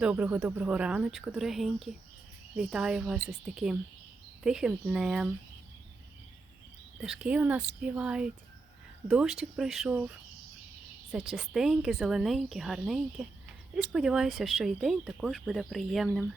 Доброго-доброго раночку, дорогенькі. Вітаю вас ось таким тихим днем. Ташки у нас співають, дощик пройшов. Все чистеньке, зелененьке, гарненьке. І сподіваюся, що і день також буде приємним.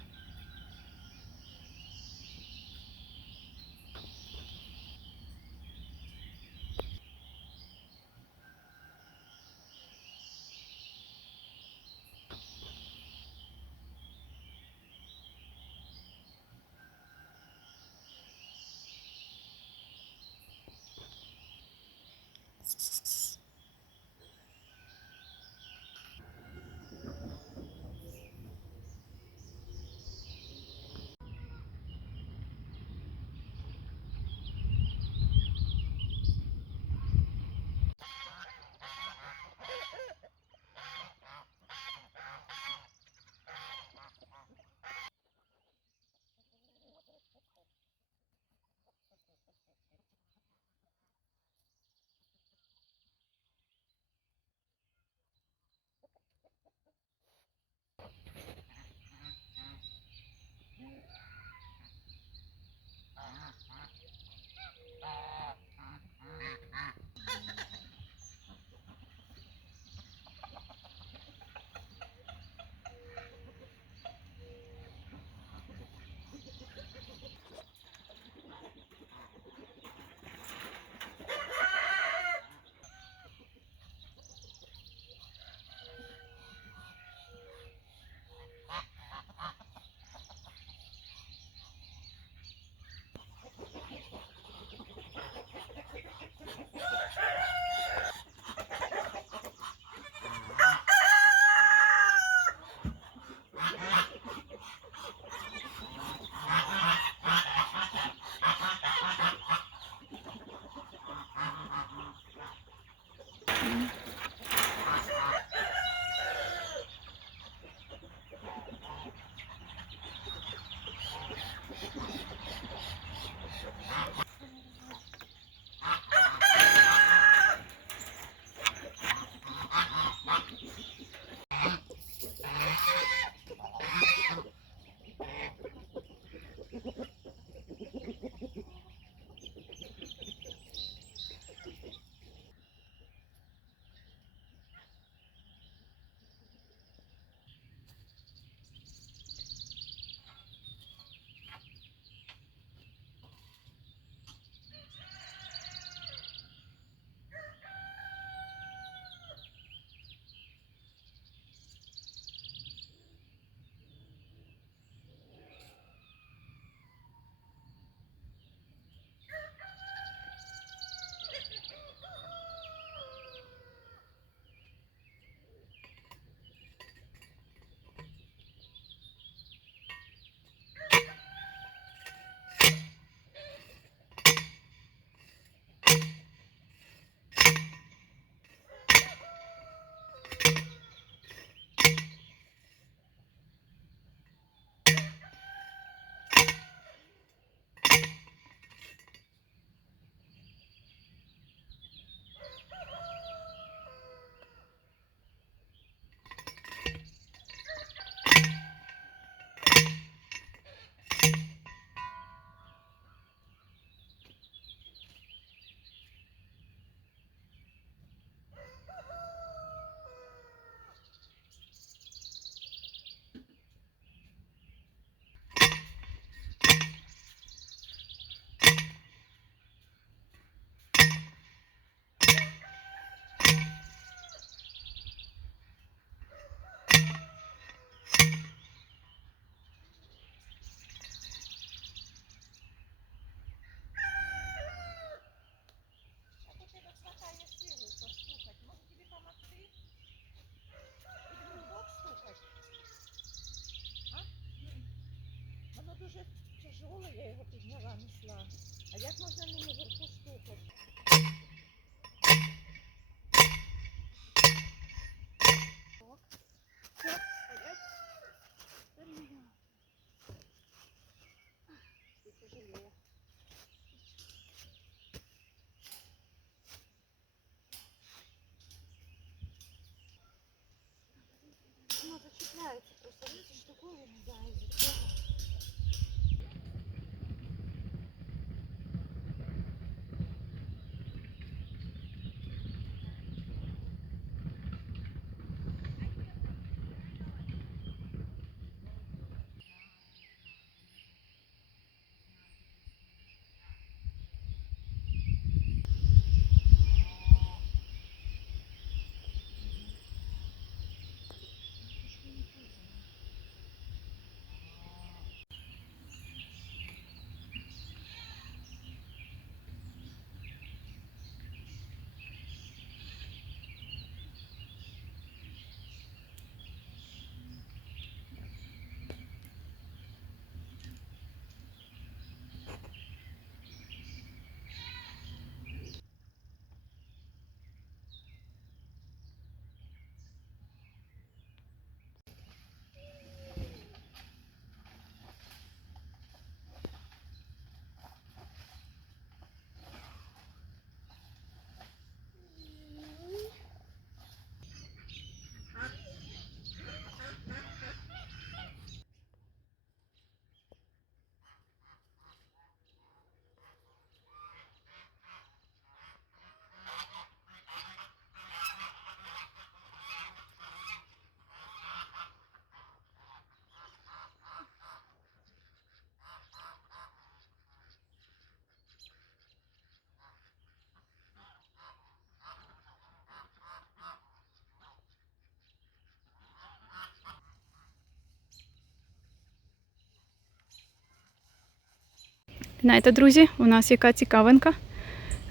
Знаєте, друзі, у нас яка цікавинка.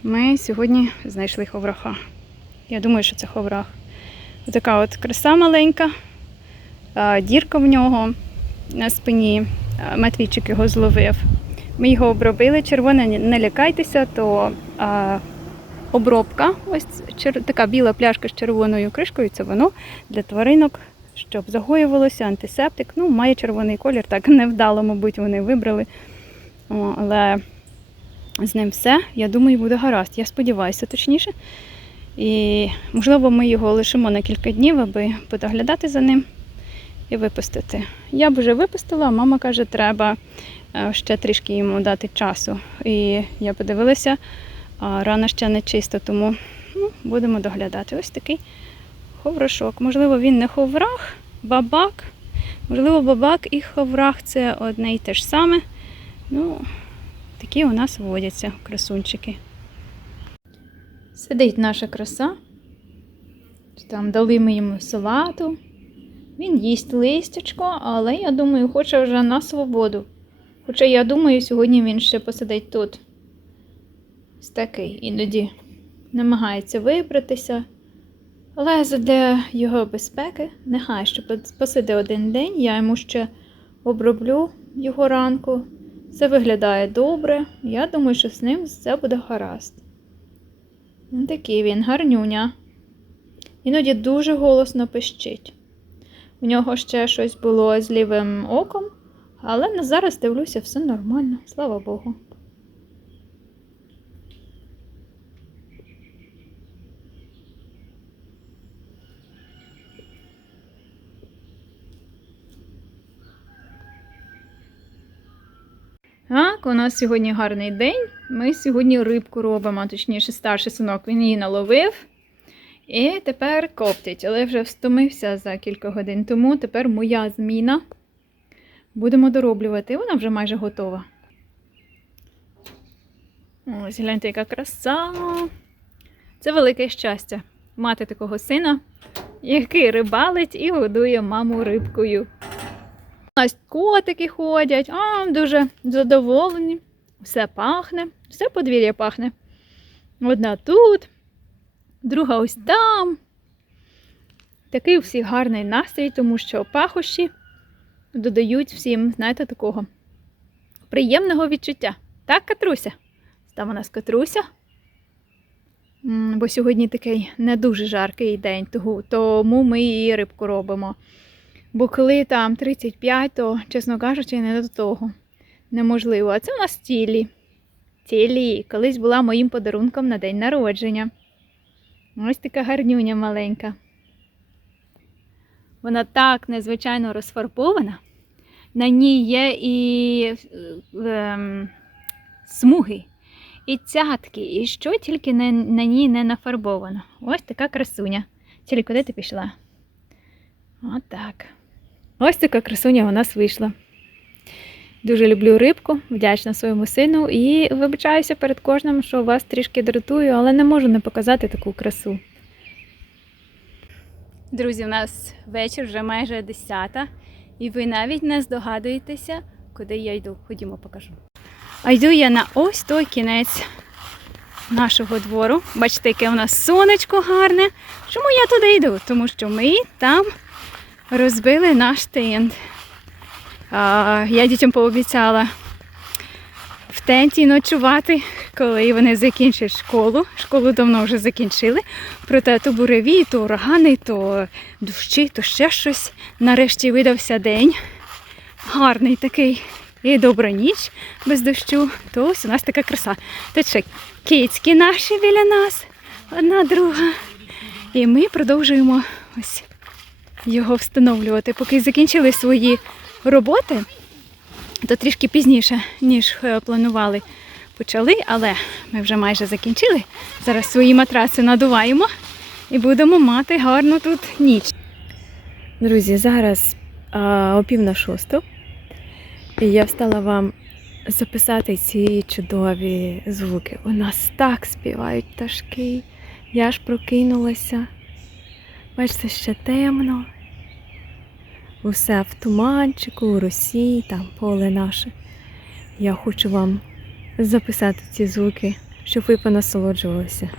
Ми сьогодні знайшли ховраха. Я думаю, що це ховрах. Така от краса маленька, дірка в нього на спині. Матвійчик його зловив. Ми його обробили. Червоне, не- не лякайтеся, то а, обробка, ось чер- така біла пляшка з червоною кришкою, це воно для тваринок, щоб загоювалося, антисептик. Ну, має червоний колір, так невдало, мабуть, вони вибрали. Але з ним все, я думаю, буде гаразд. Я сподіваюся, точніше. І, можливо, ми його лишимо на кілька днів, аби подоглядати за ним і випустити. Я б вже випустила, а мама каже, треба е, ще трішки йому дати часу. І я подивилася, а рана ще не чиста, тому ну, будемо доглядати. Ось такий ховрашок. Можливо, він не ховрах, бабак. Можливо, бабак і ховрах це одне і те ж саме. Ну, такі у нас водяться красунчики. Сидить наша краса. Там дали ми йому салату. Він їсть листячко, але я думаю, хоче вже на свободу. Хоча я думаю, сьогодні він ще посидить тут. Ось такий іноді намагається вибратися. Але задля його безпеки, нехай ще посиде один день, я йому ще оброблю його ранку. Це виглядає добре. Я думаю, що з ним все буде гаразд. Такий він, гарнюня. Іноді дуже голосно пищить. У нього ще щось було з лівим оком, але на зараз дивлюся, все нормально, слава Богу. Так, у нас сьогодні гарний день. Ми сьогодні рибку робимо, точніше, старший синок він її наловив. І тепер коптить, але вже встомився за кілька годин тому. Тепер моя зміна. Будемо дороблювати. Вона вже майже готова. Ось гляньте, яка краса. Це велике щастя мати такого сина, який рибалить і годує маму рибкою. У нас котики ходять, а, дуже задоволені. Все пахне, все подвір'я пахне. Одна тут, друга ось там. Такий всіх гарний настрій, тому що пахощі додають всім, знаєте, такого приємного відчуття. Так, Катруся? Там у нас Катруся. Бо сьогодні такий не дуже жаркий день, тому ми і рибку робимо. Бо коли там 35, то, чесно кажучи, не до того. Неможливо. А це у нас тілі. Тілі. Колись була моїм подарунком на день народження. Ось така гарнюня маленька. Вона так незвичайно розфарбована. На ній є і е, ем, смуги, і цятки, і що тільки не, на ній не нафарбовано. Ось така красуня. Тілі, куди ти пішла? Отак. Ось така красуня у нас вийшла. Дуже люблю рибку, вдячна своєму сину і вибачаюся перед кожним, що вас трішки дратую, але не можу не показати таку красу. Друзі, у нас вечір вже майже 10, і ви навіть не здогадуєтеся, куди я йду. Ходімо, покажу. А йду я на ось той кінець нашого двору. Бачите, яке у нас сонечко гарне. Чому я туди йду? Тому що ми там розбили наш тент. Я дітям пообіцяла в тенті ночувати, коли вони закінчать школу. Школу давно вже закінчили. Проте то буреві, то урагани, то дощі, то ще щось. Нарешті видався день. Гарний такий. І добра ніч без дощу, то ось у нас така краса. Тече кицьки наші біля нас, одна друга. І ми продовжуємо ось його встановлювати. Поки закінчили свої роботи, то трішки пізніше, ніж е, планували, почали, але ми вже майже закінчили. Зараз свої матраци надуваємо і будемо мати гарну тут ніч. Друзі, зараз о пів на шосту. І я встала вам записати ці чудові звуки. У нас так співають пташки. Я ж прокинулася. Бачите, ще темно. Усе в туманчику, у Росії, там поле наше. Я хочу вам записати ці звуки, щоб ви понасолоджувалися.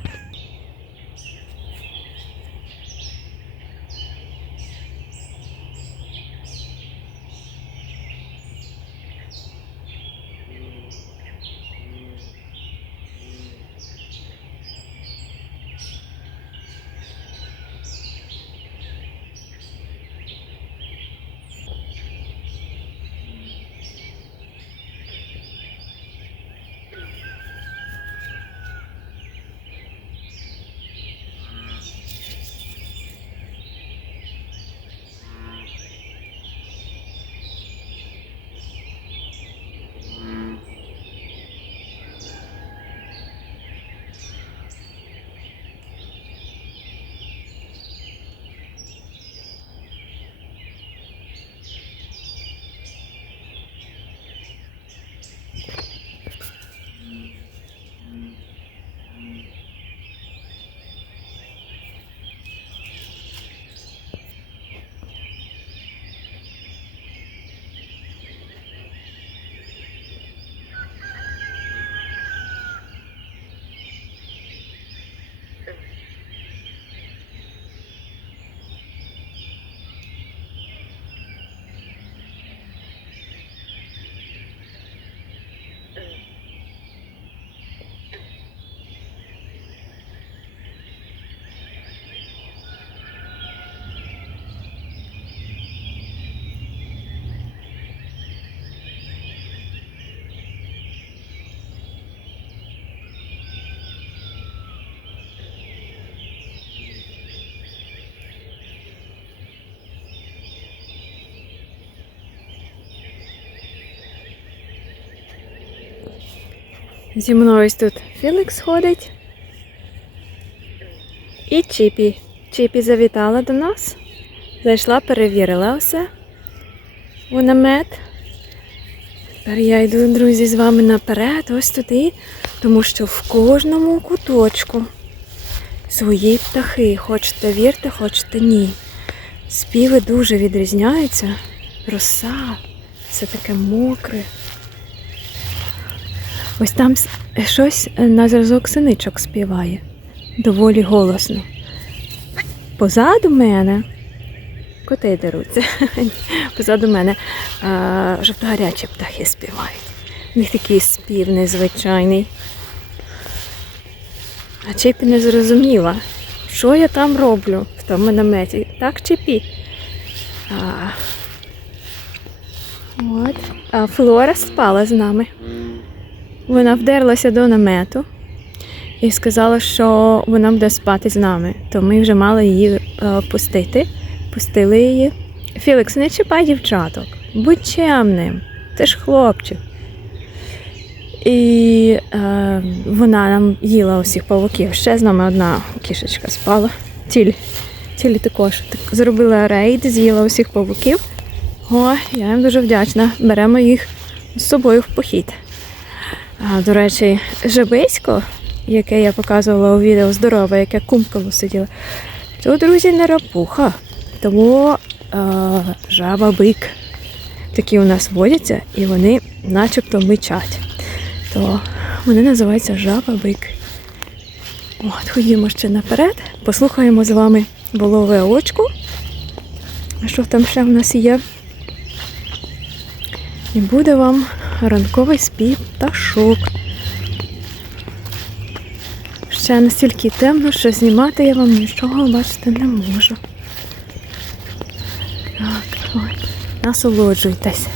Зі мною ось тут Філікс ходить. І Чіпі. Чіпі завітала до нас. Зайшла, перевірила все. У намет. Тепер я йду, друзі, з вами наперед, ось туди, тому що в кожному куточку свої птахи. Хочете вірте, хочете ні. Співи дуже відрізняються. Роса, все таке мокре. Ось там щось на зразок синичок співає. Доволі голосно. Позаду мене. Коти деруться. Позаду мене а, жовтогарячі птахи співають. У них такий спів незвичайний. А Чіпі не зрозуміла, що я там роблю в тому наметі. Так, Чіпі? А, от. А Флора спала з нами. Вона вдерлася до намету і сказала, що вона буде спати з нами. То ми вже мали її е, пустити. Пустили її. Філікс, не чіпай дівчаток, будь чемним, ти ж хлопчик. І е, вона нам їла усіх павуків. Ще з нами одна кішечка спала. Тіль. Тілі також так, зробила рейд, з'їла усіх павуків. О, я їм дуже вдячна. Беремо їх з собою в похід. А, до речі, жабисько, яке я показувала у відео здорове, яке кумкало сиділо, то, друзі, не рапуха. Тому е, жаба бик. Такі у нас водяться, і вони начебто мичать. То вони називаються жаба бик. От, ходімо ще наперед, послухаємо з вами волове очко. Що там ще в нас є? І буде вам ранковий спів пташок. Ще настільки темно, що знімати я вам нічого бачити не можу. Так, насолоджуйтесь.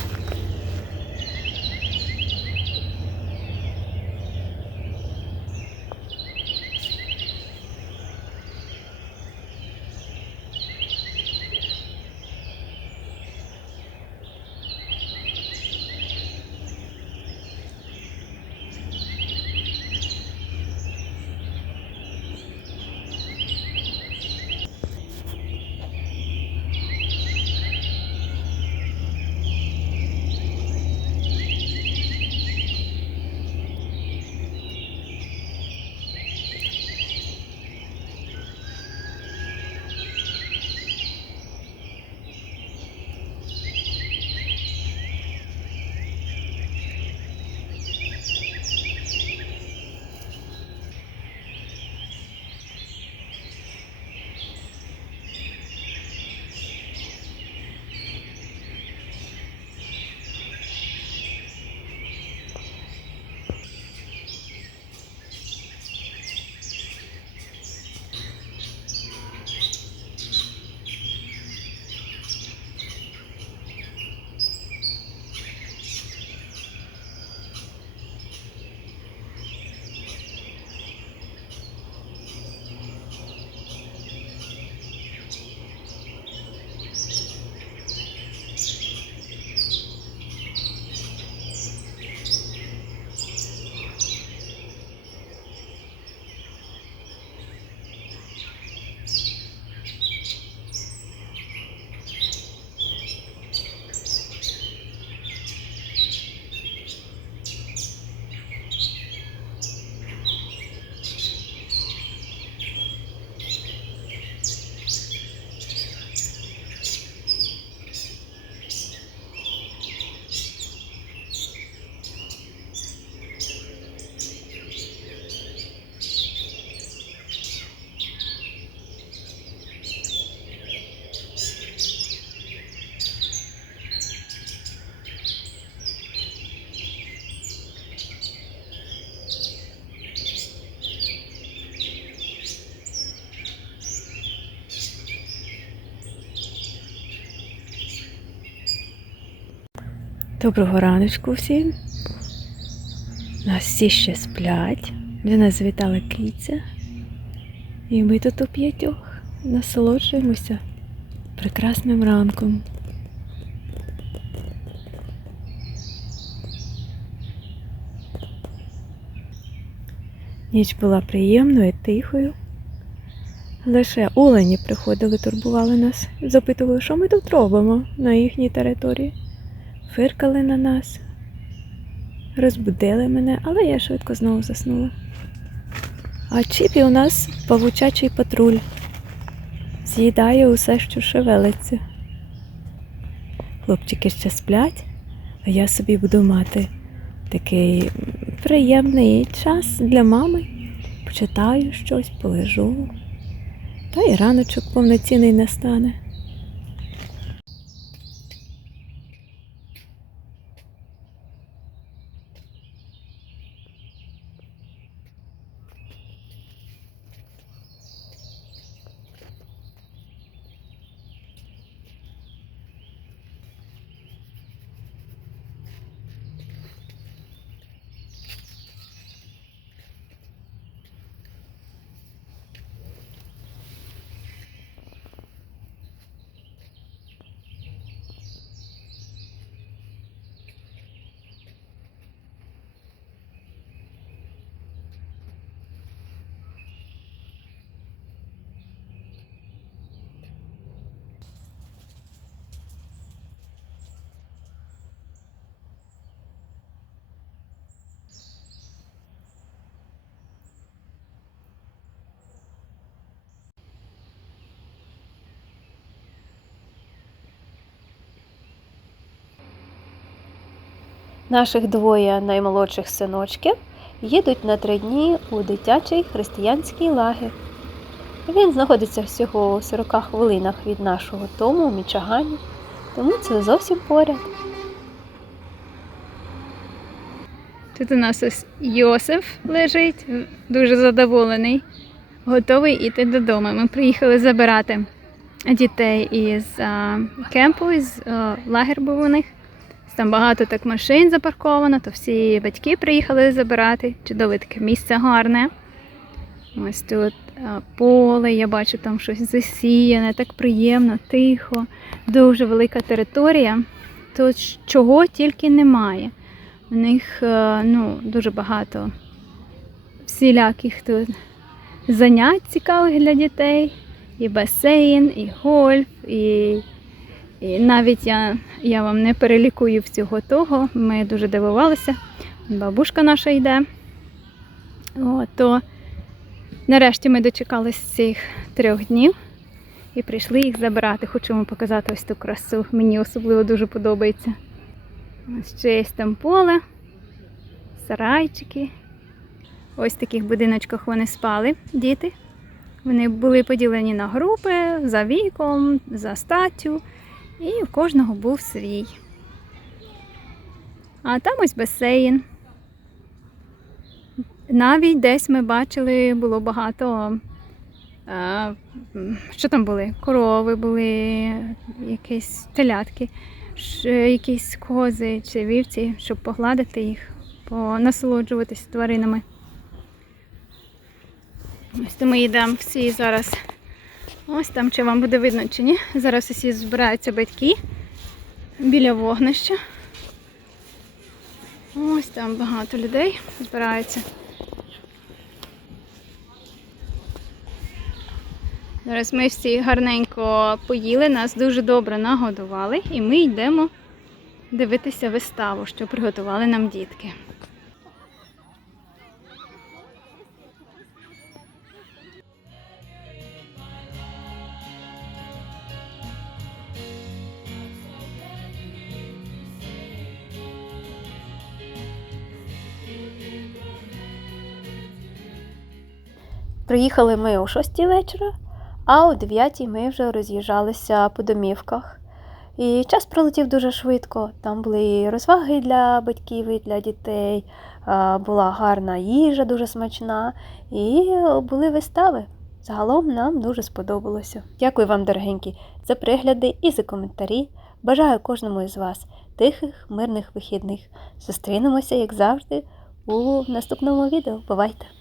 Доброго раночку всім. Нас всі ще сплять. До нас завітала киця. І ми тут у п'ятьох насолоджуємося прекрасним ранком. Ніч була приємною, тихою. Лише олені приходили, турбували нас, запитували, що ми тут робимо на їхній території. Фиркали на нас, розбудили мене, але я швидко знову заснула. А Чіпі у нас павучачий патруль. З'їдає усе, що шевелиться. Хлопчики ще сплять, а я собі буду мати такий приємний час для мами. Почитаю щось, полежу. Та й раночок повноцінний настане. Наших двоє наймолодших синочків їдуть на три дні у дитячий християнський лагер. Він знаходиться всього у 40 хвилинах від нашого дому у Мічагані, тому це зовсім поряд. Тут у нас ось Йосиф лежить, дуже задоволений, готовий іти додому. Ми приїхали забирати дітей із а, кемпу, із а, лагер у них. Там багато так машин запарковано, то всі батьки приїхали забирати. Чудове таке місце гарне. Ось тут поле, я бачу там щось засіяне, так приємно, тихо, дуже велика територія. Тут чого тільки немає. У них е, ну, дуже багато всіляких тут занять цікавих для дітей. І басейн, і гольф, і, і навіть я, я вам не перелікую всього того. Ми дуже дивувалися. Бабушка наша йде. О, то нарешті ми дочекались цих трьох днів і прийшли їх забирати. Хочу вам показати ось ту красу. Мені особливо дуже подобається. Ось ще є там поле, сарайчики. Ось в таких будиночках вони спали, діти. Вони були поділені на групи за віком, за статтю, і в кожного був свій. А там ось басейн. Навіть десь ми бачили, було багато. м, Що там були? Корови були, якісь телятки якісь кози чи вівці, щоб погладити їх, понасолоджуватися тваринами. Ось то ми йдемо всі зараз. Ось там чи вам буде видно чи ні. Зараз усі збираються батьки біля вогнища. Ось там багато людей збираються. Зараз ми всі гарненько поїли, нас дуже добре нагодували, і ми йдемо дивитися виставу, що приготували нам дітки. Приїхали ми о 6 вечора, а о 9 ми вже роз'їжджалися по домівках. І час пролетів дуже швидко. Там були розваги для батьків і для дітей, була гарна їжа, дуже смачна, і були вистави. Загалом нам дуже сподобалося. Дякую вам, дорогенькі, за пригляди і за коментарі. Бажаю кожному із вас тихих, мирних вихідних. Зустрінемося, як завжди, у наступному відео. Бувайте!